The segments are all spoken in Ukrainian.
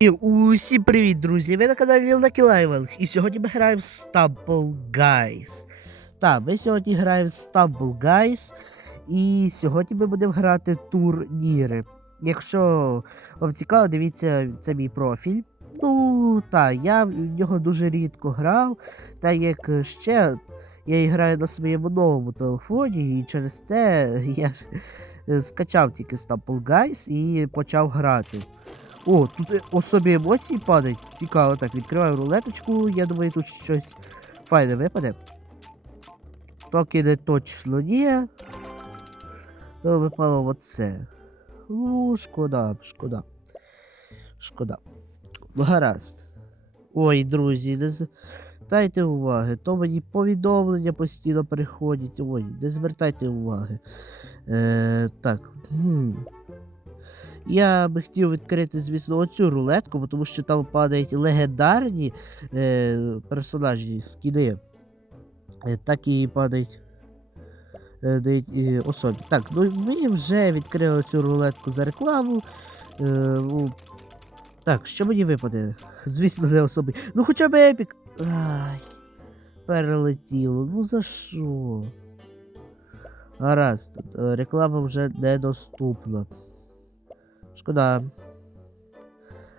І усім привіт, друзі! Ви на каналі Lucky Live, і сьогодні ми граємо в Stumble Guys. Так, ми сьогодні граємо в Stumble Guys, і сьогодні ми будемо грати турніри. Якщо вам цікаво, дивіться, це мій профіль. Ну, так, я в нього дуже рідко грав, так як ще я граю на своєму новому телефоні, і через це я е, скачав тільки Stumble Guys і почав грати. О, тут е, особі емоції падають. Цікаво, так, відкриваю рулеточку, я думаю, тут щось файне випаде. Поки не точно ні. То випало оце. Ну, шкода, шкода. Шкода. Ну, гаразд. Ой, друзі, не звертайте уваги. То мені повідомлення постійно приходять. Ой, не звертайте уваги. Е, так. Я би хотів відкрити, звісно, оцю рулетку, тому що там падають легендарні е, персонажі скіни. Е, так і падають е, е, особі. Так, ну ми вже відкрили цю рулетку за рекламу. Е, ну, так, що мені випаде? Звісно, не особи. Ну хоча б епік. Ай, перелетіло. Ну за що? Гаразд, е, реклама вже недоступна. Шкода.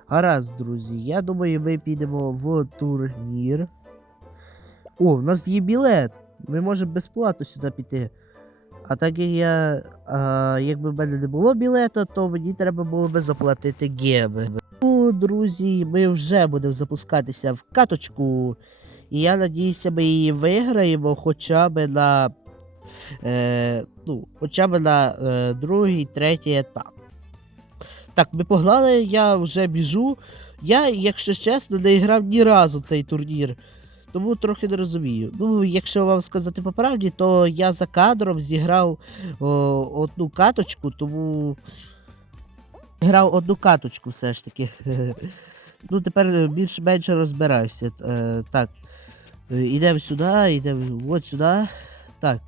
Гаразд, друзі. Я думаю, ми підемо в турнір. О, в нас є білет. Ми можемо безплатно сюди піти. А так як я. А, якби в мене не було білета, то мені треба було би заплатити геми. Ну, друзі, ми вже будемо запускатися в каточку. І я надіюся, ми її виграємо хоча б на. Е, ну, хоча б на е, другий, третій етап. Так, ми погнали, я вже біжу. Я, якщо чесно, не грав ні разу цей турнір. Тому трохи не розумію. Ну, якщо вам сказати по правді, то я за кадром зіграв о, одну каточку, тому. Грав одну каточку все ж таки. Ну, тепер більш-менше розбираюся. Е, так. Ідемо сюди, йдемо от сюди. Так.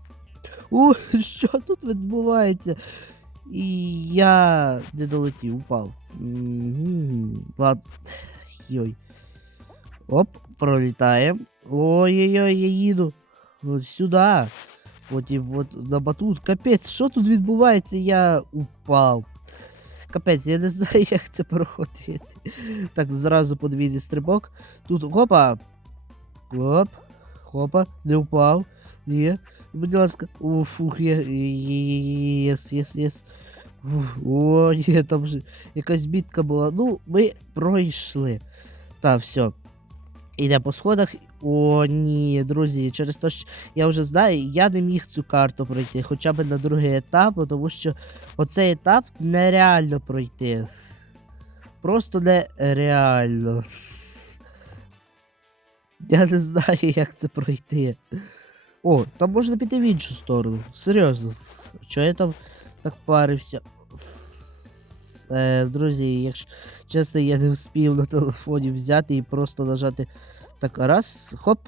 У, що тут відбувається? І я не долетів, упав. Ладно. Йой. Оп, пролітаємо. Ой-ой-ой, я їду. От сюди. Потім от на батут. Капець, що тут відбувається? Я упав. Капець, я не знаю, як це проходити. Так, зразу подвійний стрибок. Тут хопа. Оп. Хопа, не впав. Ні. Будь ласка. О, фух, є. Єс, єс, єс. О, ні, там же якась бітка була. Ну, ми пройшли. Так, все. Іде по сходах. О, ні, друзі, через те, що я вже знаю, я не міг цю карту пройти, хоча б на другий етап, тому що оцей етап нереально пройти. Просто нереально. Я не знаю, як це пройти. О, там можна піти в іншу сторону. Серйозно. Чого я там так парився? Е, друзі, якщо чесно, я не вспів на телефоні взяти і просто нажати так раз, хоп.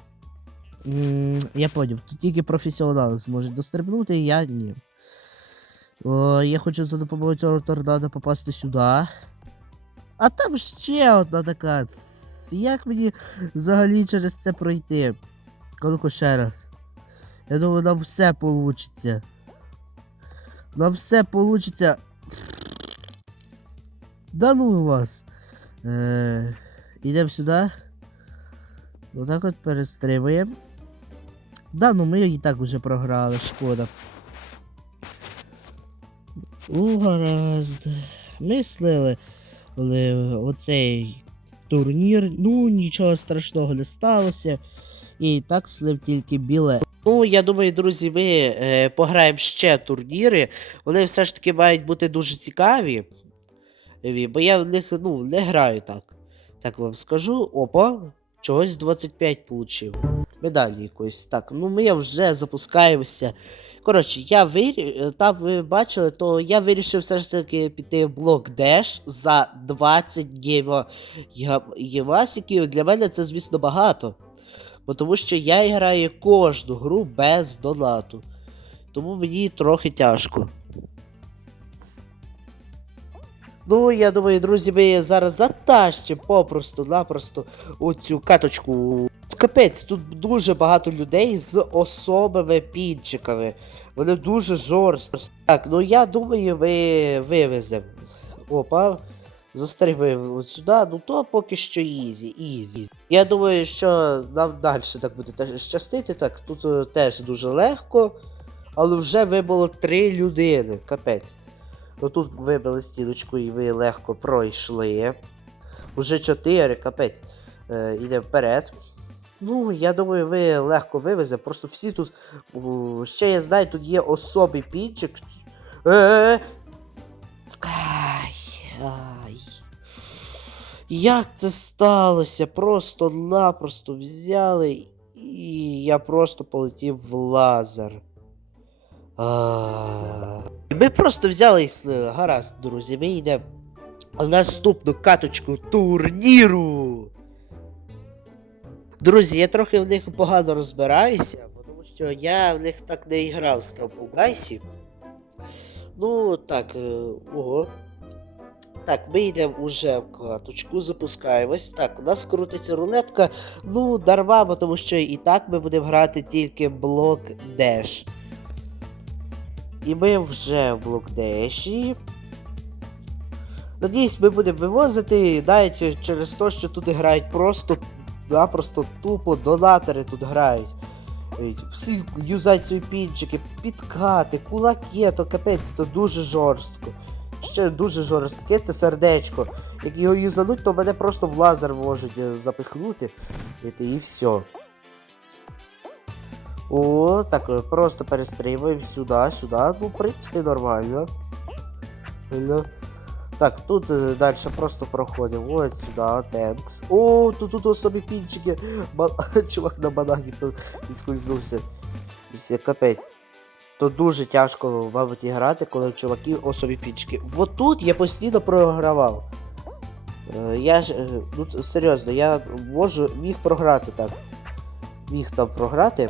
М, Я поняв, тут тільки професіонали зможуть дострибнути, я ні. О, я хочу за допомогою цього торнадо попасти сюди. А там ще одна така. Як мені взагалі через це пройти? Ну-ка ще раз. Я думаю, нам все получиться. Нам все получиться. Да ну вас. Е, Ідемо сюди. Отак от перестрибуємо. Да, ну ми і так вже програли, шкода. У гаразд. Мислили але оцей турнір. Ну, нічого страшного не сталося. І так слив тільки біле. Ну, я думаю, друзі, ми е, пограємо ще турніри. Вони все ж таки мають бути дуже цікаві. Бо я в них ну, не граю так. Так вам скажу. Опа, чогось 25 получив. Медалі якоїсь. Так, ну ми вже запускаємося. Коротше, я вирі... там ви бачили, то я вирішив все ж таки піти в блок Dash за 20 гейма євасиків. Для мене це, звісно, багато. Бо тому що я граю кожну гру без донату. Тому мені трохи тяжко. Ну, я думаю, друзі, ми зараз затащимо попросту-напросто оцю каточку. Капець, тут дуже багато людей з особими пінчиками. Вони дуже жорстко. Так, ну я думаю, ми вивеземо. Опа. Застрибуємо от сюди, ну то поки що ізі, ізі. Я думаю, що нам далі так буде щастити. Так, тут е, теж дуже легко, але вже вибило три людини. Капець. Ну тут вибили стіночку і ви легко пройшли. Уже чотири, капець. Е, Йдемо вперед. Ну, я думаю, ви легко вивезе. Просто всі тут. ще я знаю, тут є особий пінчик. Е-е-е. Як це сталося? Просто-напросто взяли і я просто полетів в лазер. Ми просто взяли і гаразд, друзі. Ми йдемо на наступну каточку турніру. Друзі, я трохи в них погано розбираюся, тому що я в них так не грав з Гайсі. Ну, так, е, ого. Так, ми йдемо уже в каточку, запускаємось. Так, у нас крутиться рулетка. Ну, дарма, тому що і так ми будемо грати тільки блок Dash. І ми вже в блок Деші. Надіюсь, ми будемо вивозити навіть через те, що тут грають просто напросто тупо донатори тут грають. Всі юзають свої пінчики, підкати, кулаки, то капець, то дуже жорстко. Ще дуже жорстке це сердечко. Як його юзануть, то мене просто в лазер можуть е, запихнути. І, все. О, так, е, просто перестрибуємо сюди, сюди. Ну, в принципі, нормально. Ну, Так, тут е, далі просто проходимо. Ось сюди, тенкс. О, тут тут особі пінчики. Ба... Чувак на банані підскользнувся. Все, капець. То дуже тяжко, мабуть, грати, коли в чуваків особі пінчики. Вот тут я постійно програвав. Е, Я ж. е, Ну, серйозно, я можу міг програти так. Міг там програти.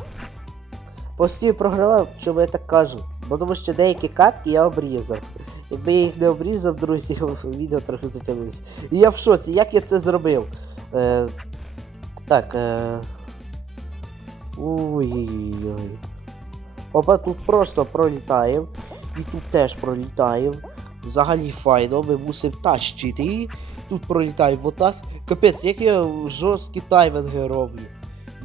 Постійно програвав, чому я так кажу. Бо тому що деякі катки я обрізав. Якби я їх не обрізав, друзі, відео трохи затягнулося. І я в шоці, як я це зробив? Е, так. Е... Ой-ой-ой. Опа, тут просто пролітаємо. І тут теж пролітаємо. Взагалі файно, ми мусимо тащити її. Тут пролітаємо отак. Капець, як я жорсткі таймінги роблю.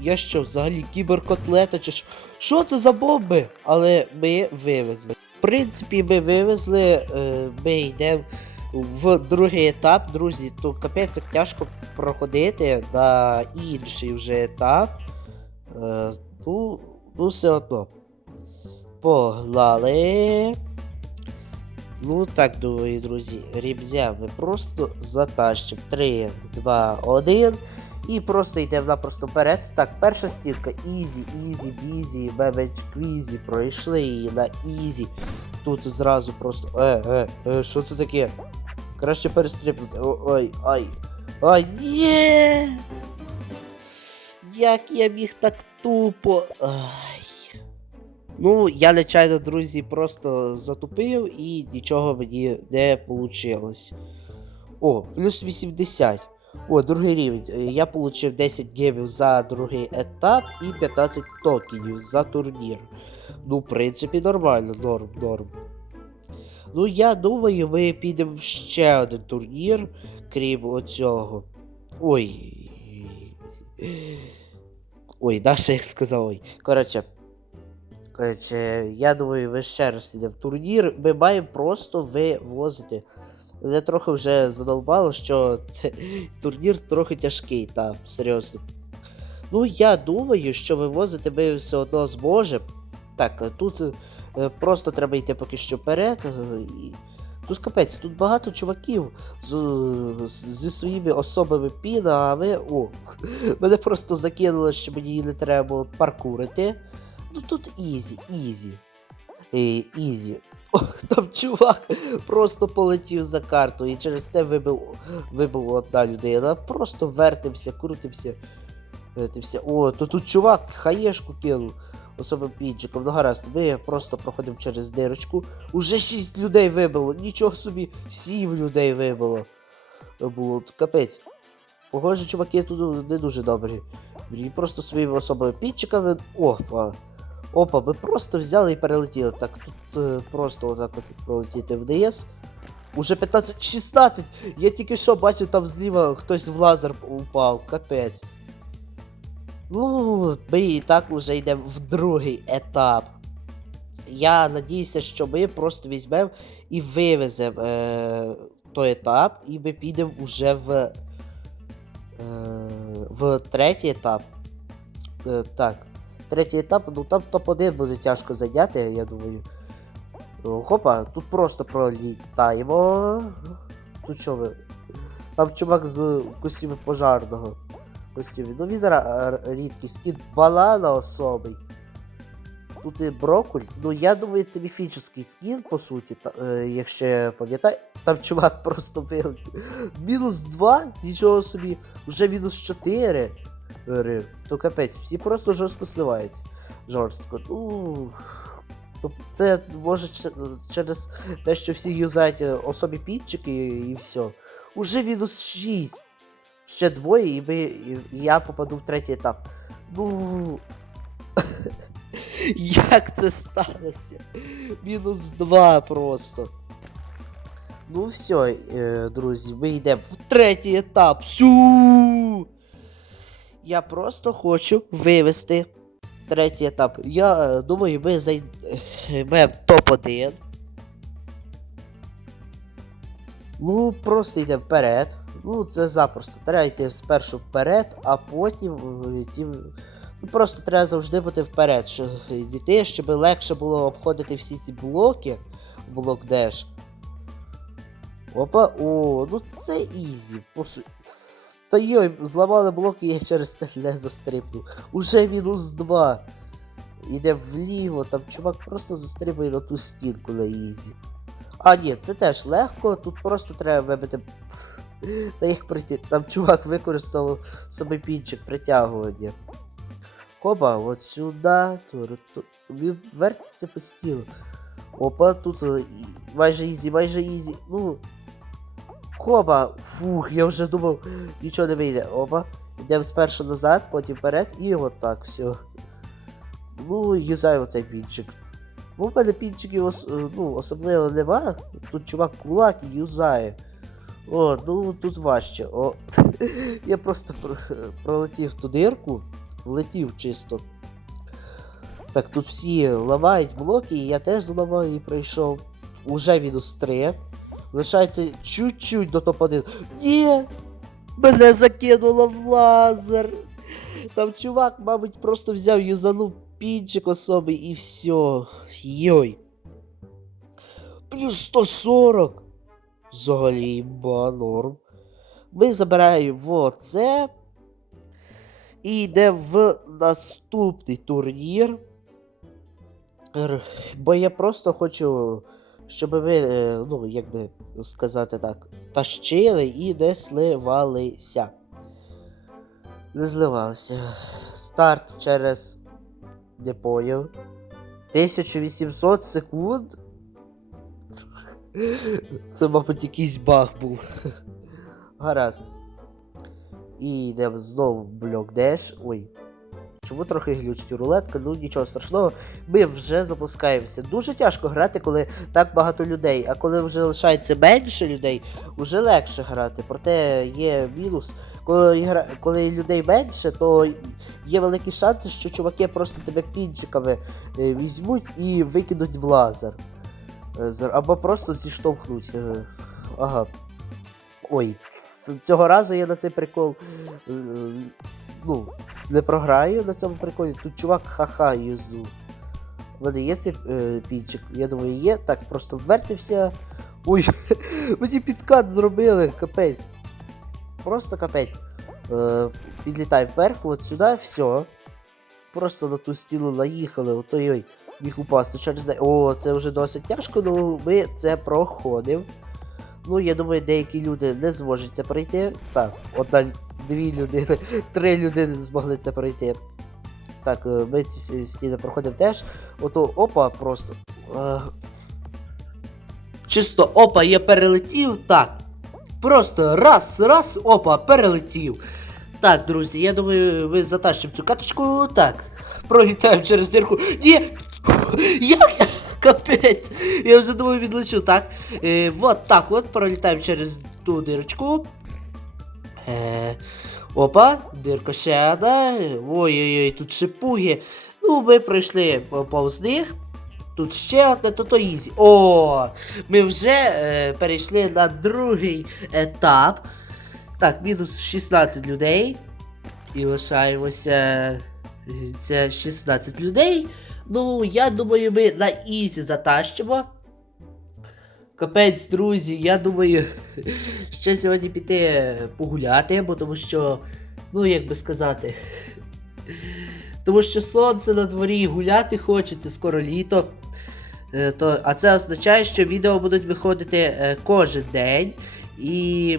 Я що, взагалі кіберкотлета чи що? Що це за бомби? Але ми вивезли. В принципі, ми вивезли, е, ми йдемо в другий етап, друзі, то капець як тяжко проходити на інший вже етап. Е, ну, ну, все одно. Погнали. Ну так, дорогі друзі, рібзя ми просто затащимо. 3, 2, 1. І просто йдемо напросто вперед. Так, перша стінка. Ізі, ізі, бізі, бебеч, квізі. Пройшли її на ізі. Тут зразу просто. Е, е, е, що це таке? Краще перестрибнути. О, ой, ні! Як я міг так тупо. Ай. Ну, я, звичайно, друзі, просто затупив і нічого мені не вийшло. О, плюс 80. О, другий рівень. Е, Я отримав 10 гемів за другий етап і 15 токенів за турнір. Ну, в принципі, нормально, норм, норм. Ну, я думаю, ми підемо ще один турнір, крім оцього. Ой. Ой, Даша як сказав, ой. Коротше. Коротше, я думаю, ви ще раз йдемо в турнір. Ми маємо просто вивозити. Мене трохи вже задолбало, що це турнір трохи тяжкий, та серйозно. Ну, я думаю, що вивозити ми все одно зможемо. Так, тут е, просто треба йти поки що вперед. е, І... Тут капець, тут багато чуваків з, зі своїми особими пінами. О, мене просто закинуло, що мені не треба було паркурити. Ну тут ізі, ізі. Е, Ізі. Там чувак просто полетів за карту і через це вибив, вибив одна людина. Просто вертимося, крутимося. Вертимося. О, то тут чувак хаєшку кинув. особливим піджиком. Ну гаразд, ми просто проходимо через дирочку. Уже 6 людей вибило. Нічого собі, 7 людей вибило. Було капець. Похоже, чуваки тут не дуже добрі. Просто своїми особливими підчиками. Опа. Опа, ми просто взяли і перелетіли. Так, тут е, просто отак от пролетіти вниз. Уже 15-16. Я тільки що бачив, там зліва хтось в лазер упав. Капець. Ну, ми і так вже йдемо в другий етап. Я надіюся, що ми просто візьмемо і вивеземо е, той етап, і ми підемо вже в, е, в третій етап. Е, так, третій етап, ну там топ-1 буде тяжко зайняти, я думаю. Хопа, тут просто пролітаємо. Тут що ви? Там чувак з костюмом пожарного. Костюмі. Ну він е, рідкий скін банана особий. Тут і брокуль. Ну я думаю, це міфічний скін, по суті, та, е, якщо пам'ятаю. Там чувак просто бив. Мінус 2, нічого собі, вже мінус 4. Ри. То капець, всі просто жорстко сливаються. Жорстко. Це може через те, що всі юзають е, особі підчики і все. Уже мінус 6. Ще двоє, і, ми, і я попаду в третій етап. Ну. Як це сталося? Мінус 2 просто. Ну все, друзі, ми йдемо в третій етап. Сю! Я просто хочу вивести третій етап. Я е, думаю, ми зайдемо топ-1. Ну, просто йдемо вперед. Ну, це запросто. Треба йти спершу вперед, а потім е. Ну, просто треба завжди бути вперед, щоб йти, щоб легше було обходити всі ці блоки. Блок Деш. Опа, о, ну це ізі. По су- Та йой, зламали блок і я через це не застрибнув. Уже мінус 2. Іде вліво, там чувак просто застрибує на ту стінку на ізі. А, ні, це теж легко, тут просто треба вибити. Та як прийти. Там чувак використав собі пінчик притягування. Хоба, от сюди. Він вертиться постійно. Опа, тут майже ізі, майже ізі. Ну. Хоба! Фух, я вже думав, нічого не вийде. Опа. Йдемо спершу назад, потім вперед і от так все. Ну, юзаю оцей пінчик. Ну, в мене пінчиків ос- ну, особливо нема. Тут чувак кулак юзає. О, ну тут важче. О. Я просто пролетів ту дирку, влетів чисто. Так, тут всі ламають блоки, і я теж зламав і пройшов. Уже мінус 3. Лишається чуть-чуть до топ-1. Ні! Мене закинуло в лазер. Там чувак, мабуть, просто взяв юзанув пінчик особий і все. Йой. Плюс 140. Взагалі, ба, норм. Ми забираємо це. І йде в наступний турнір. Бо я просто хочу, щоб ви, е, ну, як би сказати так, тащили і не сливалися. Не зливалися. Старт через. Не поняв. 1800 секунд. Це, мабуть, якийсь баг був. Гаразд. І йдемо знову блок деш. Ой. Чому трохи глючить рулетка? Ну нічого страшного. Ми вже запускаємося. Дуже тяжко грати, коли так багато людей. А коли вже лишається менше людей, вже легше грати. Проте є мінус. Коли, коли людей менше, то є великі шанси, що чуваки просто тебе пінчиками е, візьмуть і викинуть в лазер. Е, Або просто зіштовхнуть. Е, Ага. Ой, цього разу я на цей прикол. е, Ну, не програю на цьому приколі. Тут чувак ха-ха юзнув. У мене є цей е, пінчик? Я думаю, є. Так, просто ввертився. Ой, мені підкат зробили, капець. Просто капець. Е, підлітай вверх, от сюди, все. Просто на ту стіну наїхали, ото ой, міг упасти через неї. О, це вже досить тяжко, ну ми це проходимо. Ну, я думаю, деякі люди не зможуть це пройти. Так, одна, дві людини, три людини змогли це пройти. Так, е, ми ці стіни проходимо теж. Ото опа просто. Е, чисто опа, я перелетів. Так. Просто раз, раз, опа, перелетів. Так, друзі, я думаю, ми затащимо цю каточку. Так. Пролітаємо через дірку. Ні! Як? Капець! Я вже думаю, відлечу, так. Е, вот так от пролітаємо через ту дирочку. Е, опа, дирка ще одна. Ой-ой-ой, тут шипуги. Ну, ми пройшли повз них. Тут ще одне, то то ізі. О! Ми вже е, перейшли на другий етап. Так, мінус 16 людей. І лишаємося. е, Це 16 людей. Ну, я думаю, ми на ізі затащимо. Капець, друзі, я думаю, ще сьогодні піти погуляти, бо тому що, ну як би сказати. Тому що сонце на дворі гуляти хочеться, скоро літо. Е, то, а це означає, що відео будуть виходити е, кожен день. І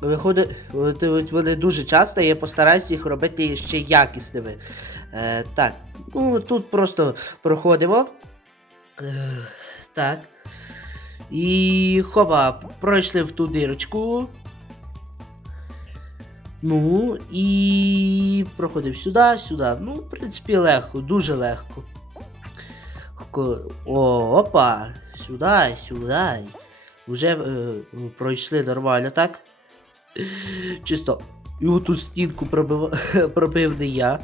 виходить, вони дуже часто, я постараюся їх робити ще якісними. Е, так, ну тут просто проходимо. Е, так. І хопа, пройшли в ту дирочку. Ну, і проходив сюди, сюди. Ну, в принципі, легко, дуже легко. О, опа! Сюди, сюди. Вже е, пройшли нормально, так? Чисто. І оту стінку пробив, пробив не я.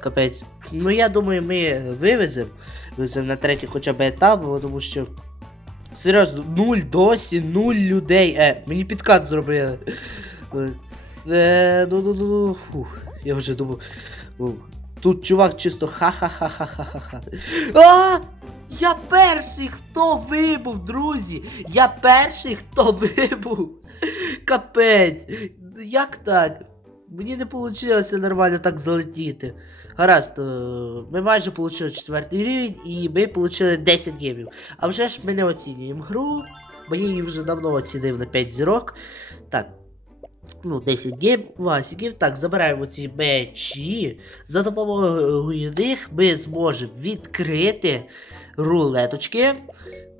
Капець. Ну я думаю, ми вивеземо. Вивеземо на третій хоча б етап, тому що. Серйозно, нуль досі, нуль людей. Е, мені підкат зробили. Е, ну, ну, ну, фух, я вже думав. ну, Тут чувак чисто ха-ха-ха-ха-ха-ха. Я перший, хто вибув, друзі! Я перший, хто вибув! Капець! Як так? Мені не вийшло нормально так залетіти. Гаразд, е, ми майже отримали четвертий рівень і ми отримали 10 гемів. А вже ж ми не оцінюємо гру, бо я її вже давно оцінив на 5 зірок. Так. Ну, 10 гем, васиків. Так, забираємо ці мечі. За допомогою них ми зможемо відкрити рулеточки.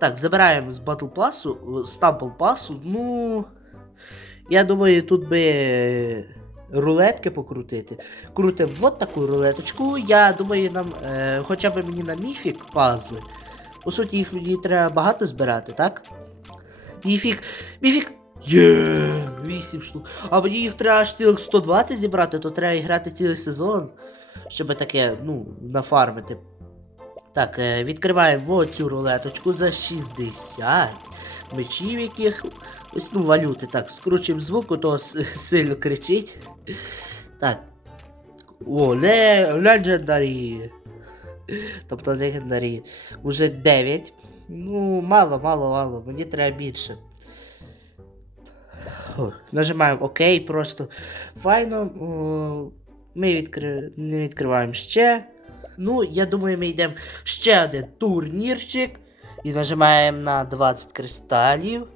Так, забираємо з Battle Pass, з Temple Pass. Ну. Я думаю, тут би е, рулетки покрутити. Крутимо от таку рулеточку. Я думаю, нам е, хоча б мені на міфік пазли. По суті, їх мені треба багато збирати, так? Міфік. Міфік. Є, 8 штук. А мені їх треба аж цілих 120 зібрати, то треба грати цілий сезон, щоб таке, ну, нафармити. Так, е, відкриваємо цю рулеточку за 60 мечів, яких. Ось ну валюти. Так, скручуємо звук, то сильно кричить. Так. О, ле, Legendary. Тобто Legendary. Уже 9. Ну, мало, мало, мало. Мені треба більше. Нажимаємо ОК просто. Файно. Ми відкри... не відкриваємо ще. Ну, я думаю, ми йдемо ще один турнірчик. І нажимаємо на 20 кристалів.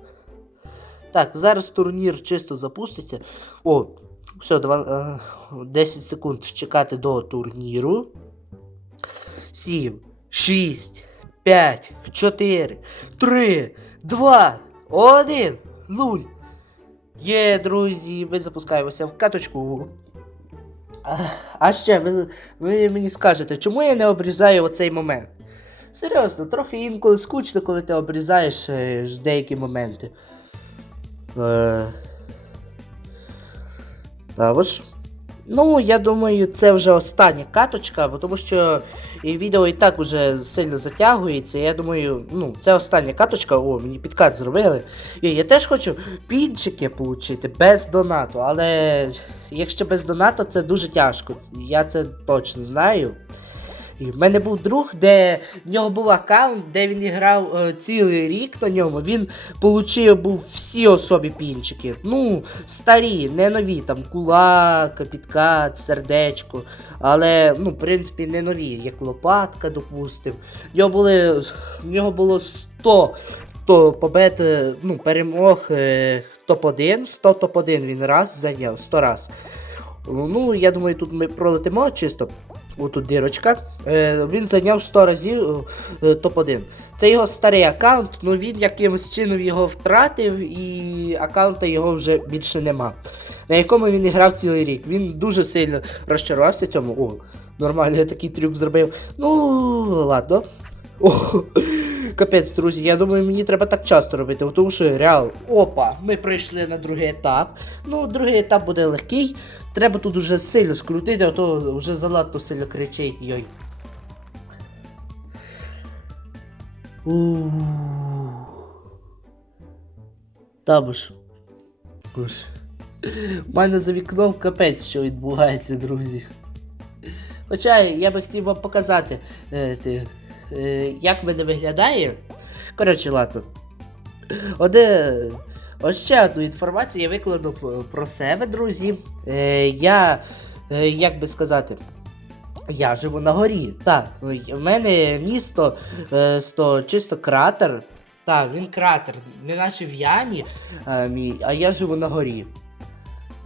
Так, зараз турнір чисто запуститься. О, все, е, 10 секунд чекати до турніру. 7, 6, 5, 4, 3, 2, 1, 0. Є, друзі, ми запускаємося в каточку. А, а ще ви, ви мені скажете, чому я не обрізаю оцей момент? Серйозно, трохи інколи скучно, коли ти обрізаєш е, деякі моменти. Е... Також. Ну, я думаю, це вже остання каточка, бо тому що відео і так вже сильно затягується. Я думаю, ну, це остання каточка. О, мені підкат зробили. І я теж хочу пінчики отримати без донату, але якщо без донату, це дуже тяжко. Я це точно знаю. І в мене був друг, де в нього був аккаунт, де він грав е, цілий рік на ньому. Він получив був всі особі пінчики. Ну, старі, не нові, там кулак, підкат, сердечко. Але, ну, в принципі, не нові, як лопатка, допустим. В нього були. В нього було 100 то побед, е, ну, перемог е, топ-1, 100 топ-1 він раз зайняв, 100 раз. Ну, я думаю, тут ми пролетимо чисто. Отут дирочка. Е, він зайняв 100 разів е, топ-1. Це його старий аккаунт, ну він якимось чином його втратив, і аккаунта його вже більше нема. На якому він грав цілий рік. Він дуже сильно розчарувався цьому. О, нормально, я такий трюк зробив. Ну, ладно. О, капець, друзі, я думаю, мені треба так часто робити, тому що реал. Опа, ми прийшли на другий етап. Ну, другий етап буде легкий. Треба тут уже сильно скрутити, а то вже занадто сильно кричить. Йой. Там. У мене за вікном капець, що відбувається, друзі. Хоча я би хотів вам показати, е, ти, е, як мене виглядає. Коротше, ладно. Оде, ось ще одну інформацію я викладу про себе, друзі. Е, я, е, як би сказати, я живу на горі. Так, в мене місто е, сто, чисто кратер. Так, він кратер, не наче в ямі, а, мій, а я живу на горі.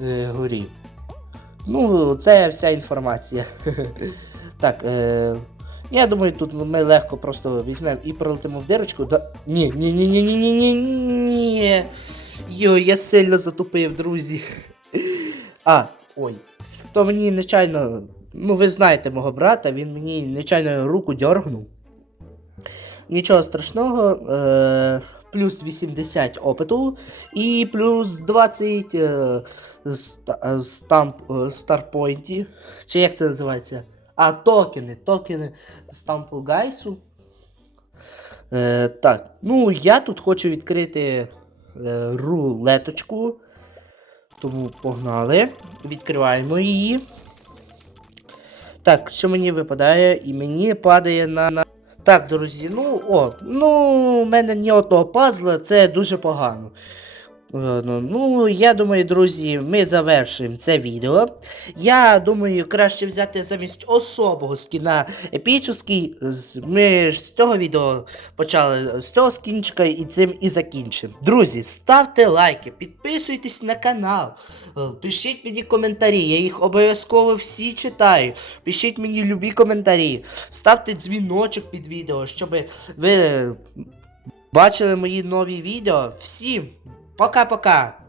Е, горі. Ну, це вся інформація. так, е, я думаю, тут ми легко просто візьмемо і пролетимо в дирочку. Да... Ні, ні, ні, ні, ні, ні, ні, ні. Йо, я сильно затупив, друзі. А, ой. То мені нечайно. Ну, ви знаєте мого брата, він мені нечайно руку дьоргнув. Нічого страшного. Е, плюс 80 опиту і плюс 20 е, ста- е, стамп, е. Чи як це називається? А, токени. Токени стампу гайсу. Е, так, ну я тут хочу відкрити е, рулеточку. Тому погнали. Відкриваємо її. Так, що мені випадає? І мені падає на. на... Так, друзі, ну о, ну, у мене ні одного пазла, це дуже погано. Ну, я думаю, друзі, ми завершуємо це відео. Я думаю, краще взяти замість особого скіна епічний. З- Ми ж з цього відео почали з цього скінчика і цим і закінчимо. Друзі, ставте лайки, підписуйтесь на канал, е, пишіть мені коментарі, я їх обов'язково всі читаю. Пишіть мені любі коментарі, ставте дзвіночок під відео, щоб ви бачили мої нові відео. Всім пока-пока!